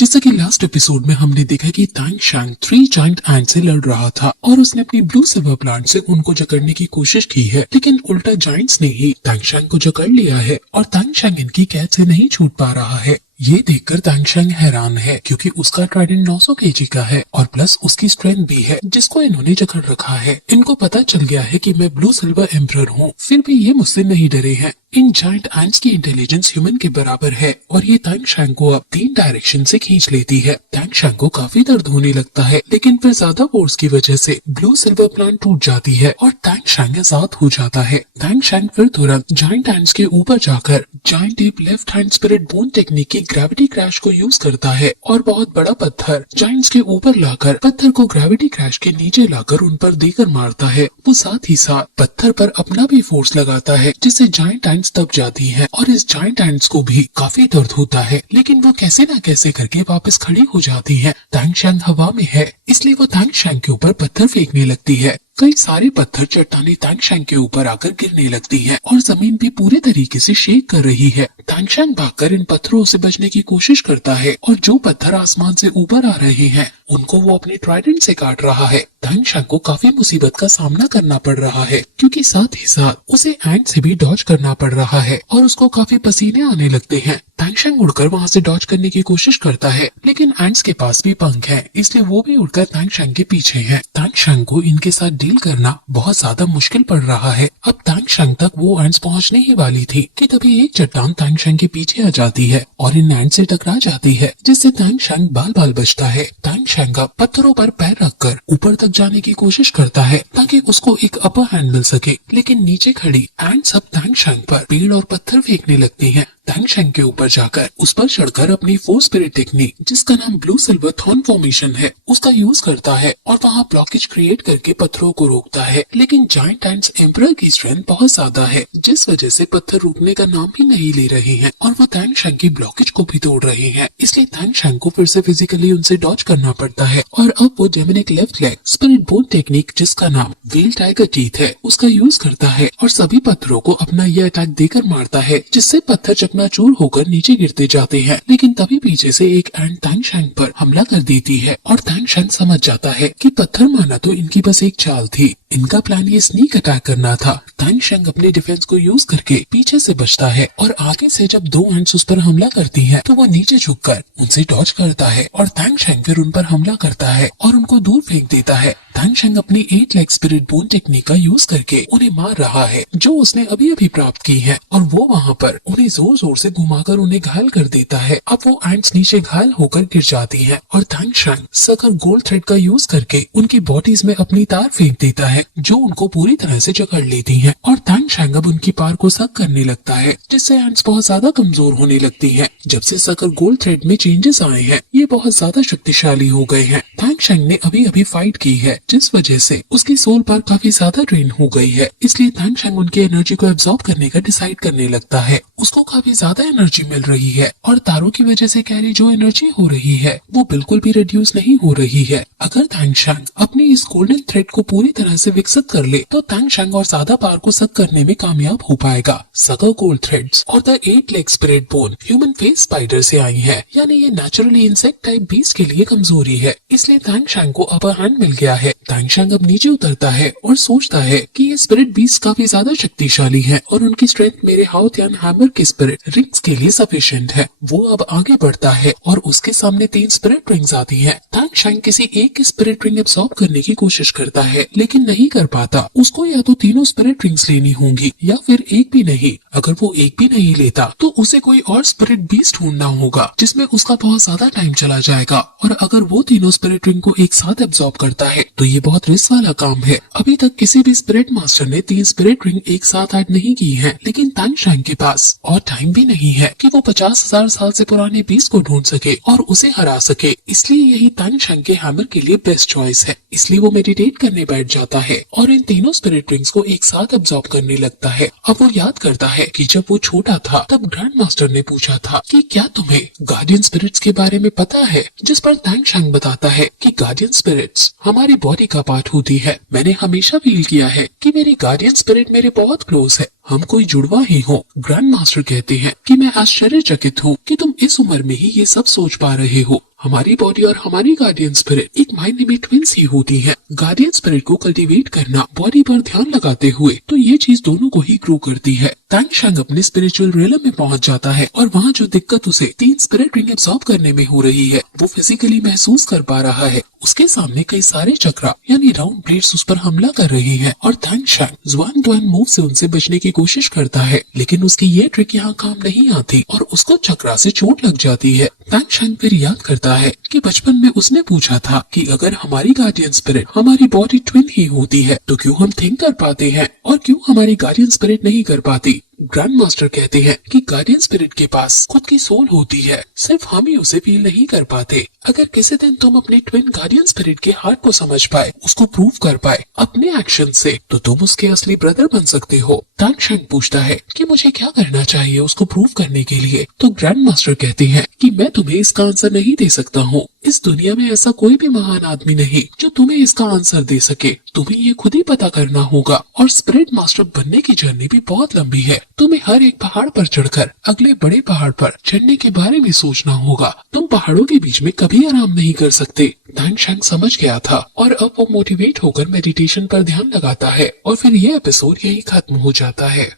जैसा कि last episode में हमने देखा कि तांग शैंग 3 जायंट एंट से लड़ रहा था और उसने अपनी ब्लू सिल्वर प्लांट से उनको जकड़ने की कोशिश की है, लेकिन उल्टा जायंट्स ने ही तांग शैंग को जकड़ लिया है और तांग शैंग इनकी कैद से नहीं छूट पा रहा है। ये देखकर तांग शैंग हैरान है क्योंकि उसका ट्राइडेंट 900 केजी का है और प्लस उसकी स्ट्रेंथ भी है जिसको इन्होंने जकड़ रखा है। इनको पता चल गया है कि मैं ब्लू सिल्वर एम्परर हूँ, फिर भी ये मुझसे नहीं डरे हैं। इन जायंट एंट्स की इंटेलिजेंस ह्यूमन के बराबर है और ये तांग शैंग को अब 3 डायरेक्शन से खींच लेती है। तांग शैंग को काफी दर्द होने लगता है, लेकिन फिर ज्यादा फोर्स की वजह से ब्लू सिल्वर प्लांट टूट जाती है और तांग शैंग आजाद हो जाता है। तांग शैंग फिर तुरंत जायंट एंट्स के ऊपर जाकर giant deep left hand spirit bone technique की ग्रेविटी क्रैश को यूज करता है और बहुत बड़ा पत्थर जायंट्स के ऊपर लाकर पत्थर को ग्रेविटी क्रैश के नीचे लाकर उन पर देकर मारता है। वो साथ ही साथ पत्थर पर अपना भी फोर्स लगाता है जिससे जायंट एंट्स दब जाती हैं और इस जायंट एंट्स को भी काफी दर्द होता है, लेकिन वो कैसे न कैसे करके वापस खड़ी हो जाती हैं। तांग शैंग हवा में है इसलिए वो तांग शैंग के ऊपर पत्थर फेंकने लगती है। कई सारे पत्थर चट्टानें तांग शैंग के ऊपर आकर गिरने लगती हैं और जमीन भी पूरे तरीके से शेक कर रही है। तांग शैंग भागकर इन पत्थरों से बचने की कोशिश करता है और जो पत्थर आसमान से ऊपर आ रहे हैं उनको वो अपने ट्राइडेंट से काट रहा है। तांग शैंग को काफी मुसीबत का सामना करना पड़ रहा है क्योंकि साथ ही साथ उसे एंट से भी डॉज करना पड़ रहा है और उसको काफी पसीने आने लगते हैं। तांग शैंग उड़कर वहाँ से डॉज करने की कोशिश करता है, लेकिन एंट्स के पास भी पंख है इसलिए वो भी उड़कर तांग शैंग के पीछे है। तांग शैंग को इनके साथ डील करना बहुत ज्यादा मुश्किल पड़ रहा है। अब तांग शैंग तक वो एंट्स पहुँचने ही वाली थी कि तभी एक चट्टान तांग शैंग के पीछे आ जाती है और इन एंट से टकरा जाती है जिससे तांग शैंग बाल बाल बचता है। तांग शैंग पत्थरों पर पैर रखकर ऊपर तक जाने की कोशिश करता है ताकि उसको एक अपर हैंड मिल सके, लेकिन नीचे खड़ी एंट्स अब तांग शैंग पर पेड़ और पत्थर फेंकने लगती हैं। तांग शैंग के ऊपर जाकर उस पर चढ़कर अपनी 4 स्पिरिट टेक्निक जिसका नाम ब्लू सिल्वर थॉर्न फॉर्मेशन है उसका यूज करता है और वहाँ ब्लॉकेज क्रिएट करके पत्थरों को रोकता है, लेकिन जायंट एंट्स एम्परर की स्ट्रेंथ बहुत ज्यादा है जिस वजह से पत्थर रुकने का नाम ही नहीं ले रहे हैं और वो तांग शैंग की ब्लॉकेज को भी तोड़ रहे हैं। इसलिए तांग शैंग को फिर से फिजिकली उनसे डॉज करना पड़ता है और अब वो जेमिनिक left leg spirit bone technique जिसका नाम व्हेल टाइगर टीथ है उसका यूज करता है और सभी पत्थरों को अपना यह अटैक देकर मारता है जिससे पत्थर चकनाचूर होकर नीचे गिरते जाते हैं। लेकिन तभी पीछे से एक एंट तांग शैंग पर हमला कर देती है और तांग शैंग समझ जाता है कि पत्थर मारना तो इनकी बस एक चाल थी, इनका प्लान ये स्नीक अटैक करना था। तांग शैंग अपने डिफेंस को यूज करके पीछे से बचता है और आगे से जब 2 एंट्स उस पर हमला करती हैं तो वो नीचे झुककर उनसे डॉज करता है और तांग शैंग फिर उन पर हमला करता है और उनको दूर फेंक देता है। तांग शैंग अपनी 8 लेग स्पिरिट बोन टेक्निक का यूज करके उन्हें मार रहा है जो उसने अभी अभी प्राप्त की है और वो वहाँ पर उन्हें जोर जोर से घुमाकर उन्हें घायल कर देता है। अब वो एंट्स नीचे घायल होकर गिर जाती हैं और तांग शैंग सकर गोल्ड थ्रेड का यूज करके उनकी बॉडीज में अपनी तार फेंक देता है जो उनको पूरी तरह से जकड़ लेती हैं और तांग शैंग अब उनकी पार को सक करने लगता है जिससे एंट्स बहुत ज्यादा कमजोर होने लगती हैं। जब से सकर गोल्ड थ्रेड में चेंजेस आए हैं ये बहुत ज्यादा शक्तिशाली हो गए हैं। तांग शैंग ने अभी अभी फाइट की है जिस वजह से उसकी सोल पार काफी ज्यादा ड्रेन हो गई है, इसलिए तांग शैंग उनकी एनर्जी को एब्जॉर्ब करने का डिसाइड करने लगता है। उसको काफी ज्यादा एनर्जी मिल रही है और तारों की वजह से कैरी जो एनर्जी हो रही है वो बिल्कुल भी रिड्यूस नहीं हो रही है। अगर तांग शैंग अपनी इस गोल्डन थ्रेड को पूरी तरह से विकसित कर ले तो तांग शैंग और ज्यादा पावर को सक करने में कामयाब हो पाएगा। सकर गोल्ड थ्रेड्स और the 8 leg spirit bone human face spider से आई है, यानी ये नेचुरली इंसेक्ट टाइप बीस्ट के लिए कमजोरी है, इसलिए तांग शैंग को अपर हैंड मिल गया है। तांग शैंग अब नीचे उतरता है और सोचता है कि ये स्पिरिट बीस्ट काफी ज्यादा शक्तिशाली है और उनकी स्ट्रेंथ मेरे हाउतियान हैमर के स्पिरिट रिंग्स के लिए सफिशिएंट है। वो अब आगे बढ़ता है और उसके सामने 3 स्पिरिट रिंग्स आती हैं। तांग शैंग किसी एक की स्पिरिट रिंग एब्सॉर्ब करने की कोशिश करता है लेकिन नहीं कर पाता। उसको या तो तीनों स्पिरिट रिंग्स लेनी होंगी या फिर एक भी नहीं। अगर वो एक भी नहीं लेता तो उसे कोई और स्पिरिट बीस्ट ढूंढना होगा जिसमें उसका बहुत ज्यादा टाइम चला जाएगा और अगर वो तीनों स्पिरिट रिंग को एक साथ एब्सॉर्ब करता है तो ये बहुत रिस्क वाला काम है। अभी तक किसी भी स्पिरिट मास्टर ने 3 स्पिरिट रिंग एक साथ ऐड नहीं की है, लेकिन तांग शैंग के पास और टाइम भी नहीं है कि वो 50,000 साल से पुराने बीस्ट को ढूंढ सके और उसे हरा सके, इसलिए यही तांग शैंग के हैमर के लिए बेस्ट चॉइस है। इसलिए वो मेडिटेट करने बैठ जाता है और इन तीनों स्पिरिट रिंग्स को एक साथ एब्सॉर्ब करने लगता है। अब वो याद करता है कि जब वो छोटा था तब ग्रैंड मास्टर ने पूछा था कि क्या तुम्हें गार्डियन स्पिरिट्स के बारे में पता है, जिस पर तांग शैंग बताता है कि गार्डियन स्पिरिट्स हमारी बॉडी का पार्ट होती है। मैंने हमेशा फील किया है कि मेरी गार्डियन स्पिरिट मेरे बहुत क्लोज है, हम कोई जुड़वा ही हो। ग्रैंड मास्टर कहते हैं कि मैं आश्चर्यचकित हूँ कि तुम इस उम्र में ही ये सब सोच पा रहे हो। हमारी बॉडी और हमारी गार्डियन स्पिरिट एक मायने में ट्विंस ही होती है। गार्डियन स्पिरिट को कल्टीवेट करना बॉडी पर ध्यान लगाते हुए तो ये चीज दोनों को ही ग्रो करती है। तांग शैंग अपने स्पिरिचुअल रियलम में पहुंच जाता है और वहाँ जो दिक्कत उसे 3 स्पिरिट रिंग एब्सॉर्ब करने में हो रही है वो फिजिकली महसूस कर पा रहा है। उसके सामने कई सारे चक्रा यानी राउंड ब्लेड्स उस पर हमला कर रही हैं और तांग शैंग ज़ुआन दुआन मूव से उनसे बचने की कोशिश करता है, लेकिन उसकी ये ट्रिक यहाँ काम नहीं आती और उसको चक्रा से चोट लग जाती है। तांग शैंग फिर याद करता है कि बचपन में उसने पूछा था कि अगर हमारी गार्डियन स्पिरिट हमारी बॉडी ट्विन ही होती है तो क्यों हम थिंक कर पाते हैं और क्यों हमारी गार्डियन स्पिरिट नहीं कर पाती। ग्रैंड मास्टर कहते हैं कि गार्डियन स्पिरिट के पास खुद की सोल होती है, सिर्फ हम ही उसे फील नहीं कर पाते। अगर किसी दिन तुम अपने ट्विन गार्डियन स्पिरिट के हार्ट को समझ पाए, उसको प्रूव कर पाए अपने एक्शन से, तो तुम उसके असली ब्रदर बन सकते हो। तांग शैंग पूछता है कि मुझे क्या करना चाहिए उसको प्रूव करने के लिए, तो ग्रैंड मास्टर कहते हैं कि मैं तुम्हें इसका आंसर नहीं दे सकता हूँ। इस दुनिया में ऐसा कोई भी महान आदमी नहीं जो तुम्हें इसका आंसर दे सके। तुम्हें ये खुद ही पता करना होगा और स्पिरिट मास्टर बनने की जर्नी भी बहुत लंबी है। तुम्हें हर एक पहाड़ पर चढ़कर अगले बड़े पहाड़ पर चढ़ने के बारे में सोचना होगा। तुम पहाड़ों के बीच में कभी आराम नहीं कर सकते। तांग शैंग समझ गया था और अब वो मोटिवेट होकर मेडिटेशन पर ध्यान लगाता है और फिर ये एपिसोड यही खत्म हो जाता है।